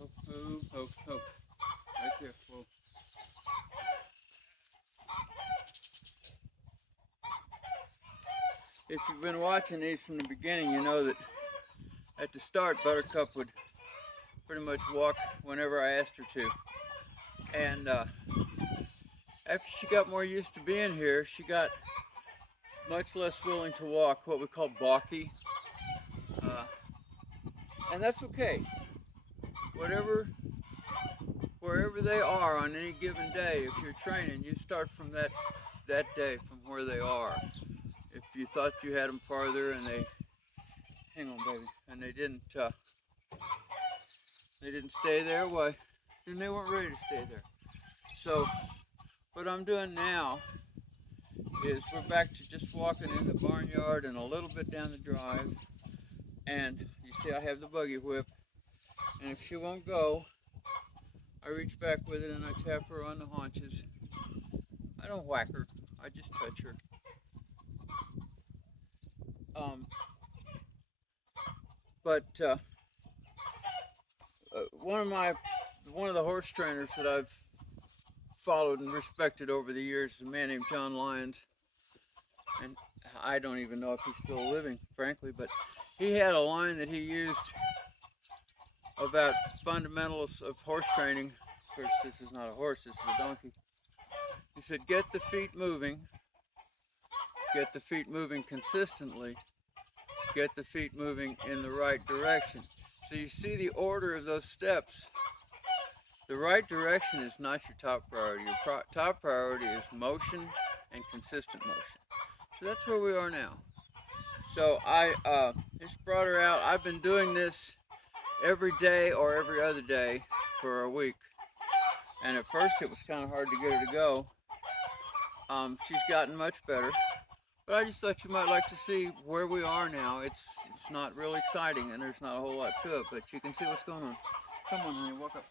Move, move, move. Right there. Whoa. If you've been watching these from the beginning, you know that at the start, Buttercup would pretty much walk whenever I asked her to. And after she got more used to being here, she got much less willing to walk, what we call balky. And that's okay. Wherever they are on any given day, if you're training, you start from that day, from where they are. If you thought you had them farther and hang on, baby, and they didn't stay there, why, then they weren't ready to stay there. So what I'm doing now is we're back to just walking in the barnyard and a little bit down the drive. And you see I have the buggy whip. And if she won't go, I reach back with it and I tap her on the haunches. I don't whack her, I just touch her. But one of the horse trainers that I've followed and respected over the years is a man named John Lyons. And I don't even know if he's still living, frankly, but he had a line that he used about fundamentals of horse training. Of course, this is not a horse, this is a donkey. He said, get the feet moving consistently, get the feet moving in the right direction. So you see the order of those steps. The right direction is not your top priority. Your top priority is motion and consistent motion. So that's where we are now. So I just brought her out. I've been doing this every day or every other day for a week. And at first it was kind of hard to get her to go. She's gotten much better. But I just thought you might like to see where we are now. It's not real exciting and there's not a whole lot to it, but you can see what's going on. Come on, honey, walk up.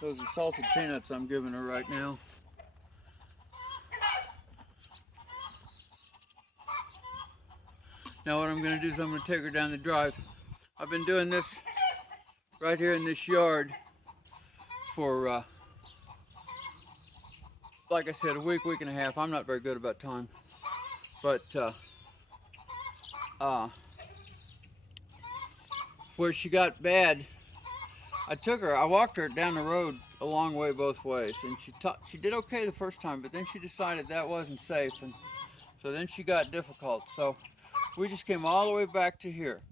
Those are salted peanuts I'm giving her right now. Now what I'm going to do is I'm going to take her down the drive. I've been doing this right here in this yard for, like I said, a week and a half. I'm not very good about time. But where she got bad, I walked her down the road a long way both ways, and she did okay the first time, but then she decided that wasn't safe, and so then she got difficult. So we just came all the way back to here,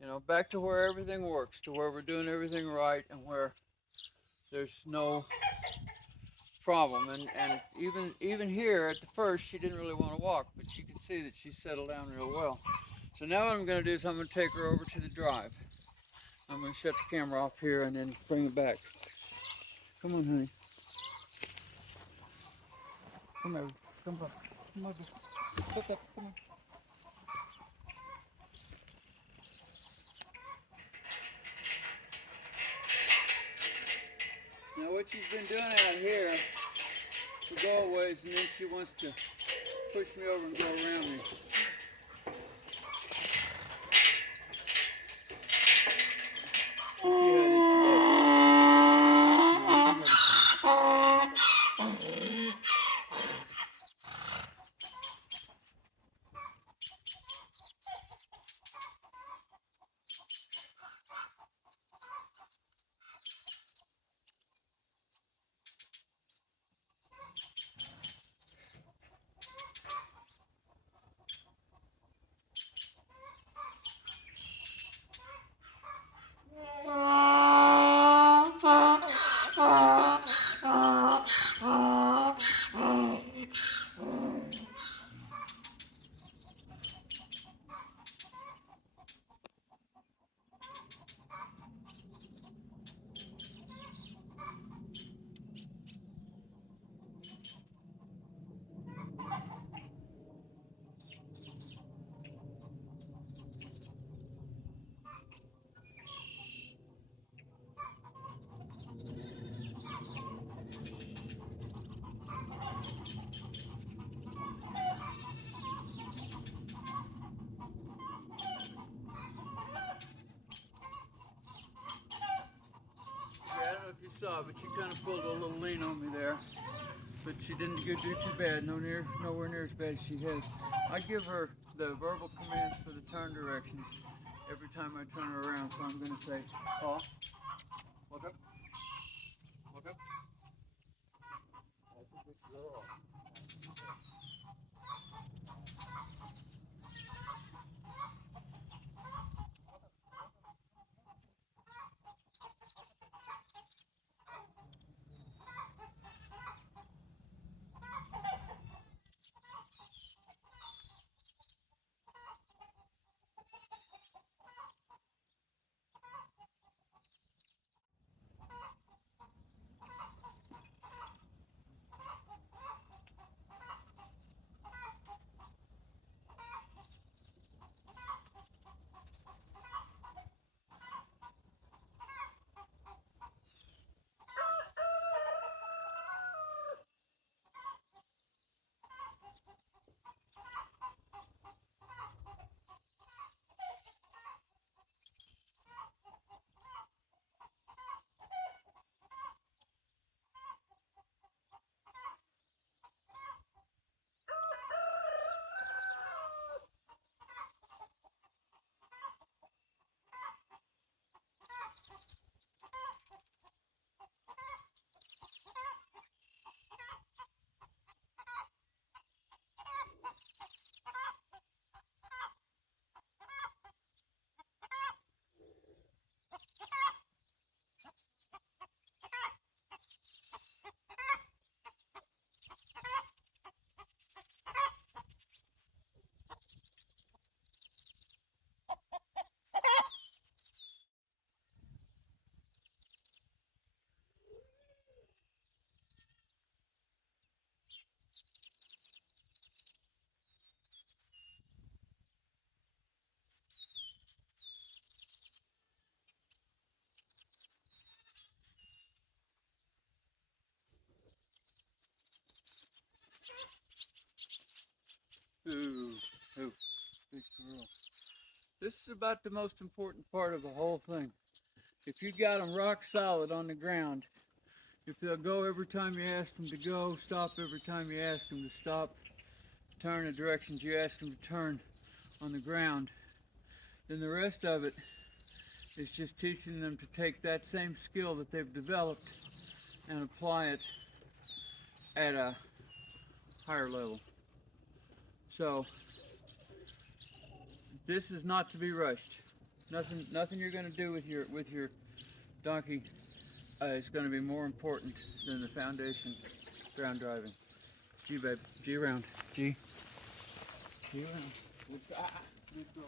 you know, back to where everything works, to where we're doing everything right, and where there's no problem. And even here at the first, she didn't really want to walk, but you can see that she settled down real well. So now what I'm going to do is I'm going to take her over to the drive. I'm going to shut the camera off here and then bring it back. Come on, honey. Come over. Come over. Come over. Look up. Come on. Now what she's been doing out here, she go a ways and then she wants to push me over and go around me. I don't know if you saw, but she kind of pulled a little lean on me there. But she didn't do too bad, nowhere near as bad as she has. I give her the verbal commands for the turn direction every time I turn her around. So I'm going to say, paw, walk up, walk up. That's a good girl. This is about the most important part of the whole thing. If you got them rock solid on the ground, if they'll go every time you ask them to go, stop every time you ask them to stop, turn the directions you ask them to turn on the ground, then the rest of it is just teaching them to take that same skill that they've developed and apply it at a higher level. So this is not to be rushed. Nothing you're going to do with your donkey is going to be more important than the foundation ground driving. G, babe. G around. G. G around. Good girl.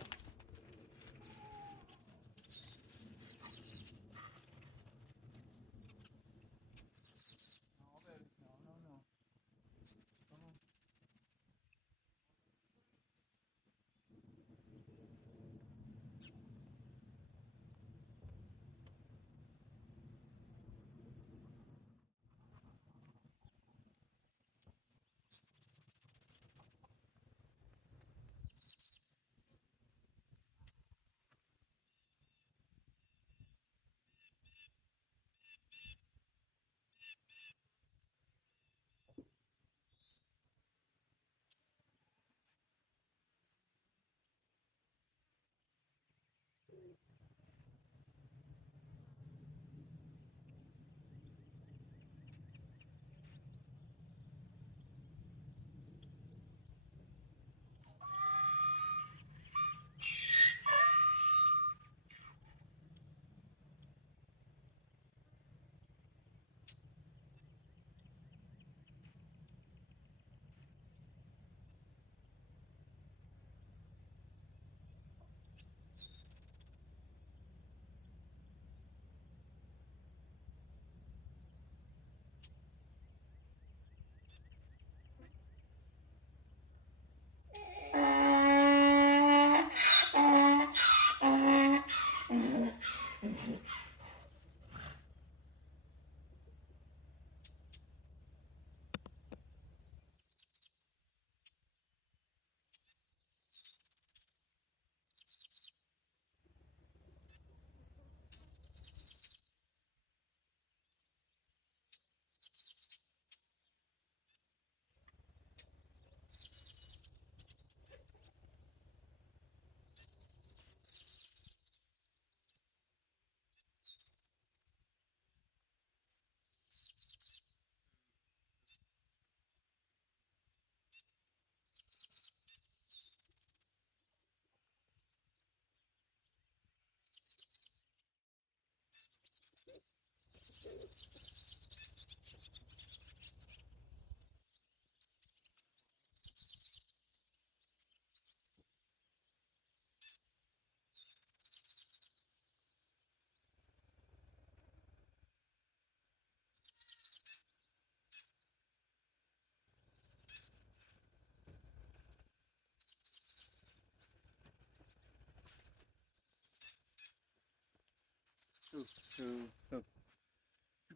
So you're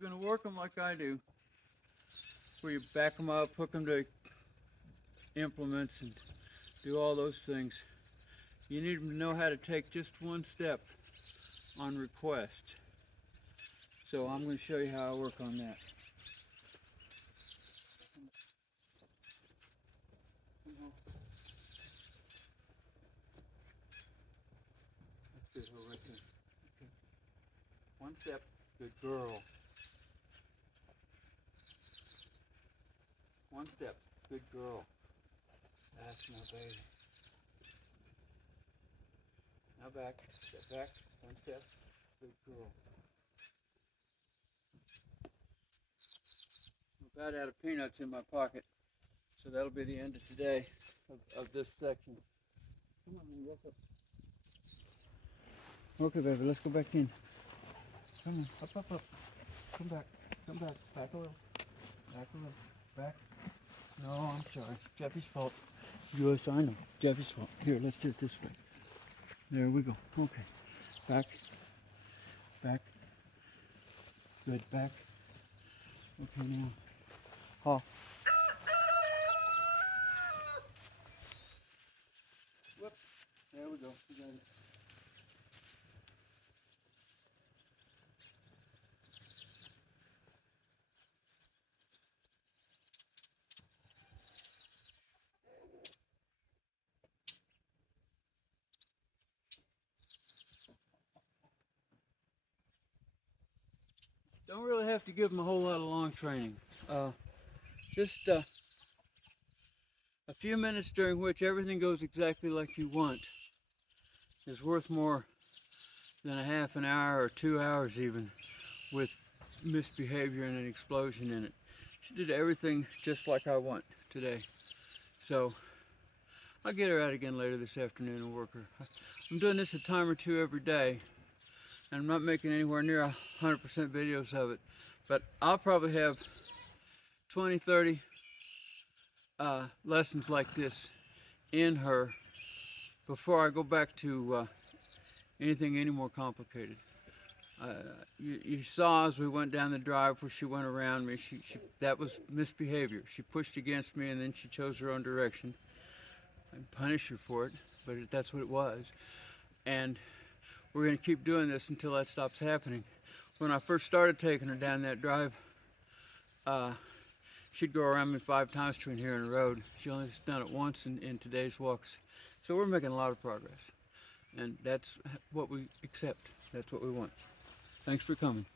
going to work them like I do, where you back them up, hook them to implements, and do all those things. You need them to know how to take just one step on request. So I'm going to show you how I work on that. That's good, hold right there. Okay. One step, good girl. One step, good girl. That's my baby. Now back, step back, one step, good girl. I'm about out of peanuts in my pocket, so that'll be the end of today of this section. Come on, man, walk up. Okay, baby, let's go back in. Come on, up. Come back, back a little, back. No, I'm sorry, Jeffy's fault. Yes, I know, Jeffy's fault. Here, let's do it this way. There we go, okay. Back, good, back. Okay, now, haw. Whoop, there we go, we got it. Don't really have to give them a whole lot of long training. Just a few minutes during which everything goes exactly like you want is worth more than a half an hour or 2 hours even with misbehavior and an explosion in it. She did everything just like I want today. So I'll get her out again later this afternoon and work her. I'm doing this a time or two every day, and I'm not making anywhere near 100% videos of it, but I'll probably have 20, 30 lessons like this in her before I go back to anything any more complicated. You saw as we went down the drive where she went around me, that was misbehavior. She pushed against me and then she chose her own direction. I punished her for it, but that's what it was. And we're going to keep doing this until that stops happening. When I first started taking her down that drive, she'd go around me 5 times between here and the road. She only has done it once in today's walks. So we're making a lot of progress. And that's what we accept. That's what we want. Thanks for coming.